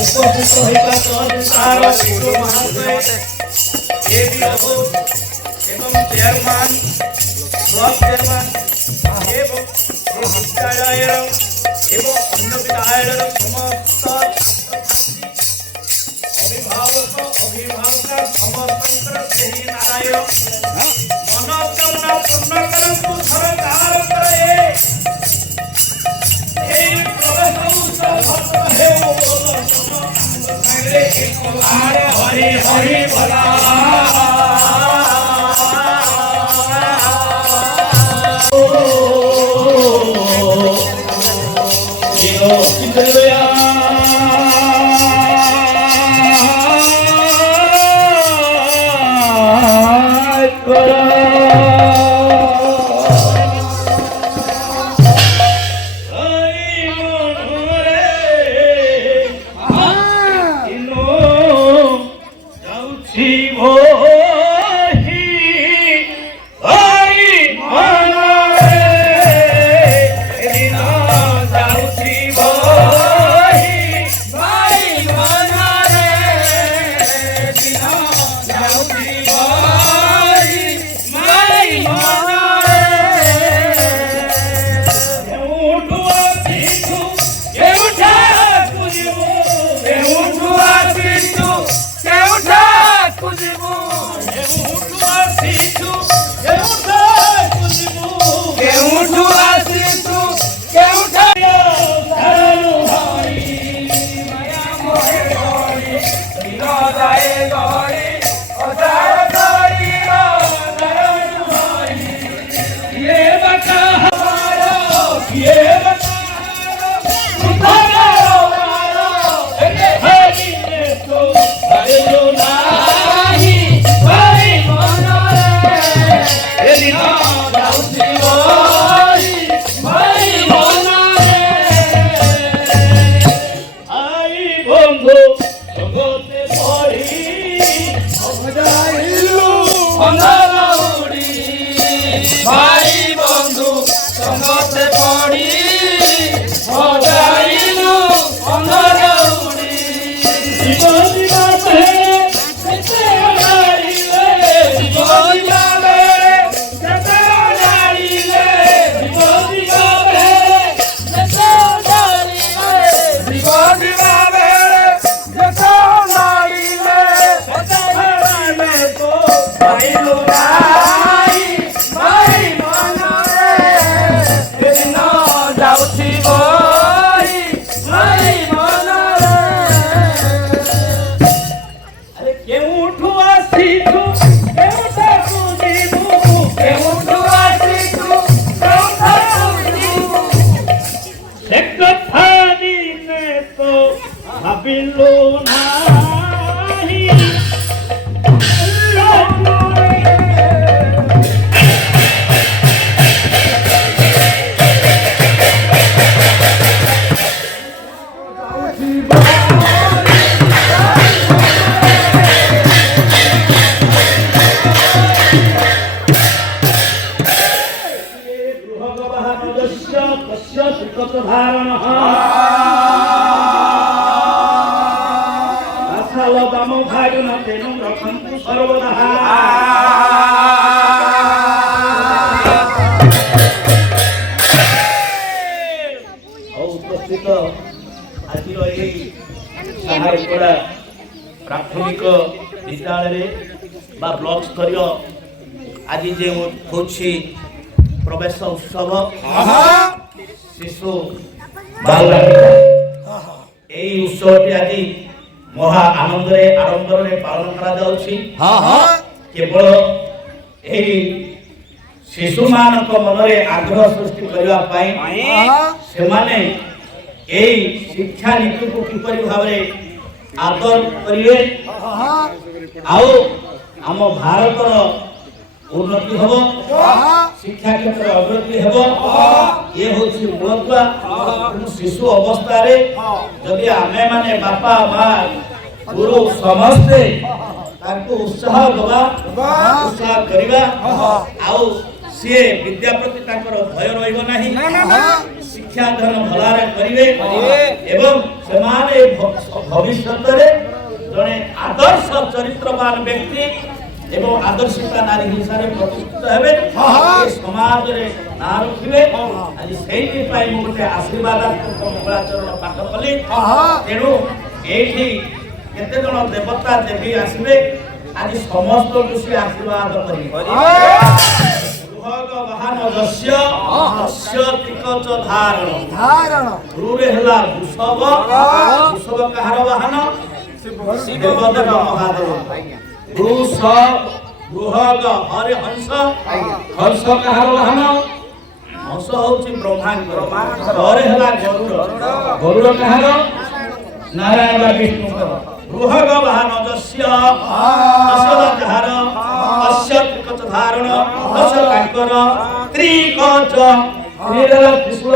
उपस्थित होइबा तहसीलदार विष्णु महाशय एवं चेयरमैन ब्लॉक चेयरमैन एवं विद्यालय एवं अन्य विद्यालय समस्त अभिभावक समस्त श्री नारायण मनोकामना पूर्ण करतु सरकार करे हरे हरे भला प्राथमिक विद्यालय ब्लॉक स्तरीय आज जो होछि प्रवेश उत्सव शिशु बाल उत्सव आज महा आनंद आडंबर पालन करा केवल शिशु मान मन आग्रह सृष्टि करने शिक्षा नीति को किपरि भाव आदर करिवे आम भारत उन्नति हम शिक्षा क्षेत्र अग्रगति हम ये हूँ मूलतुआ शिशु अवस्था जदि आमे माने बापा माँ गुरु समस्ते उत्साह दबा उत्साह करवा सी विद्या प्रति भय रही ଶିକ୍ଷାଦାନ ଭଲରେ କରିବେ ଏବଂ ସେମାନେ ଭବିଷ୍ୟତରେ ଜଣେ ଆଦର୍ଶ ଚରିତ୍ରବାନ ବ୍ୟକ୍ତି ଏବଂ ଆଦର୍ଶିକା ନାରୀ ହିସାବରେ ପ୍ରତିଷ୍ଠିତ ହେବେ ସମାଜରେ ନାଁ ରଖିବେ। ଆଜି ସେଇଥିପାଇଁ ମୁଁ ଗୋଟେ ଆଶୀର୍ବାଦାତ୍ମକ ମଙ୍ଗଳାଚରଣ ପାଠ କଲି। ତେଣୁ ଏଇଠି କେତେ ଜଣ ଦେବତା ଦେବୀ ଆସିବେ ଆଜି ସମସ୍ତଙ୍କୁ ସେ ଆଶୀର୍ବାଦ କରିବେ। ବାହାନ ଯସ୍ୟ ତସ୍ୟ ତିକଚ ଧାରଣ ରୁରେ ହେଲା ବୃଷଭ କାହାର ବାହନ? ଦେବଦେବ ମହାଦେବ। ବୃହଗ ହରେ ହଂସ କାହାର ବାହନ? ହଂସ ହଉଛି ବ୍ରହ୍ମାଙ୍କର। ହରେ ହେଲା ଗରୁଡ଼ କାହାର? ନାରାୟଣ ବା ବିଷ୍ଣୁଙ୍କର। ବୃହଗ ବାହନ ଯସ୍ୟ ଯାହାର ତସ୍ୟ ତ୍ରିକଚ ଧାରଣ ତସ୍ୟ ତାଙ୍କର ତ୍ରିକଚ ତ୍ରିଶୂଳ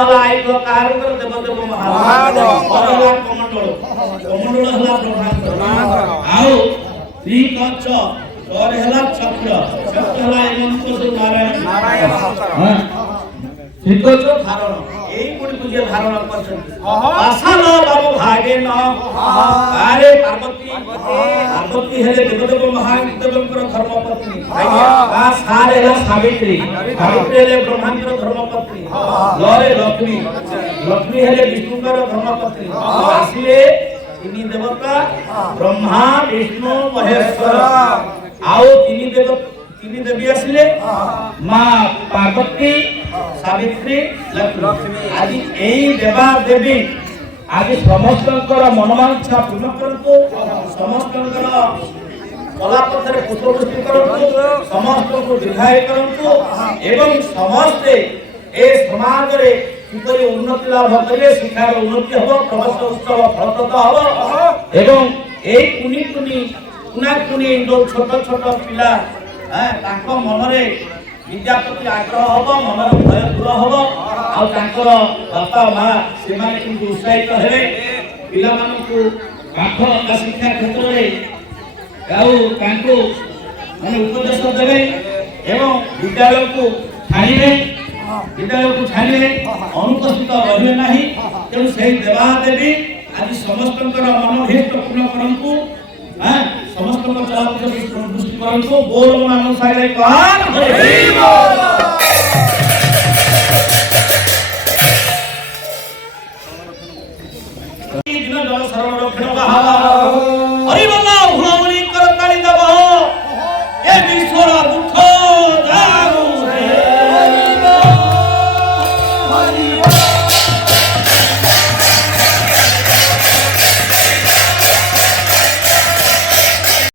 ହେଲା ଆୟୁଧ କାହାର? ଦେବଦେବ ମହାଦେବ। ହରେ ହେଲା କମଣ୍ଡଳ ହେଲା ବ୍ରହ୍ମାଙ୍କର। ଆଉ ତ୍ରିକଚ ହରେ ହେଲା ଚକ୍ର ହେଲା ନାରାୟଣ। ତ୍ରିକଚ ଧାରଣ এইগুলিକୁ ଯିଏ ଧାରଣ କରିଛନ୍ତି। ଆସାନ ବାବୁ ଭାଗେନ ଆରେ ପାର୍ବତୀ ହେଲେ ଦେବଦେବ ମହାଦେବଙ୍କର ଧର୍ମପତ୍ନୀ। ସାରେ ହେଲା ସାବିତ୍ରୀ ହେଲେ ବ୍ରହ୍ମାଙ୍କର ଧର୍ମପତ୍ନୀ। ଲରେ ଲକ୍ଷ୍ମୀ ହେଲେ ବିଷ୍ଣୁଙ୍କର ଧର୍ମପତ୍ନୀ। ଆସିଲେ ତିନି ଦେବତା ବ୍ରହ୍ମା ବିଷ୍ଣୁ ମହେଶ୍ୱର। ଆଉ ତିନି ଦେବୀ ଆସିଲେ ମା ପାର୍ବତୀ ସାବିତ୍ରୀ ଲକ୍ଷ୍ମୀ। ଆଜି ଏଇ ଦେବା ଦେବୀ ଆଜି ସମସ୍ତଙ୍କର ମନୋବାଞ୍ଛା ପୂର୍ଣ୍ଣ କରନ୍ତୁ। ସମସ୍ତଙ୍କର କଲା ପଥରେ ପୁଷ୍ପବୃଷ୍ଟି କରନ୍ତୁ। ସମସ୍ତଙ୍କୁ ଦୀର୍ଘାୟୁ କରନ୍ତୁ ଏବଂ ସମସ୍ତେ ଏ ସମାଜରେ କିପରି ଉନ୍ନତି ଲାଭ କରିବେ, ଶିକ୍ଷାର ଉନ୍ନତି ହବ, ପ୍ରବେଶ ଉତ୍ସବ ଫଳପ୍ରଦ ହବ ଏବଂ ଏଇ କୁନି ଯୋଉ ଛୋଟ ପିଲା ତାଙ୍କ ମନରେ ବିଦ୍ୟା ପ୍ରତି ଆଗ୍ରହ ହବ, ମନର ଭୟ ଦୂର ହବ। ଆଉ ତାଙ୍କର ବାପା ମା ସେମାନେ କିନ୍ତୁ ଉତ୍ସାହିତ ହେବେ ପିଲାମାନଙ୍କୁ ପାଠ ବା ଶିକ୍ଷା କ୍ଷେତ୍ରରେ ଆଉ ତାଙ୍କୁ ଉପଦେଶ ଦେବେ ଏବଂ ବିଦ୍ୟାଳୟକୁ ଛାଡ଼ିବେ ଅନୁପସ୍ଥିତ ରହିବେ ନାହିଁ। ତେଣୁ ସେହି ଦେବାଦେବୀ ଆଜି ସମସ୍ତଙ୍କର ମନୋଭୀଷ୍ଟ ପୂର୍ଣ୍ଣ କରନ୍ତୁ। ସମସ୍ତଙ୍କ ଚଳାଚଳ ଦୃଷ୍ଟି କରନ୍ତୁ। ବୋଲ ମାନୁ ସାଗରେ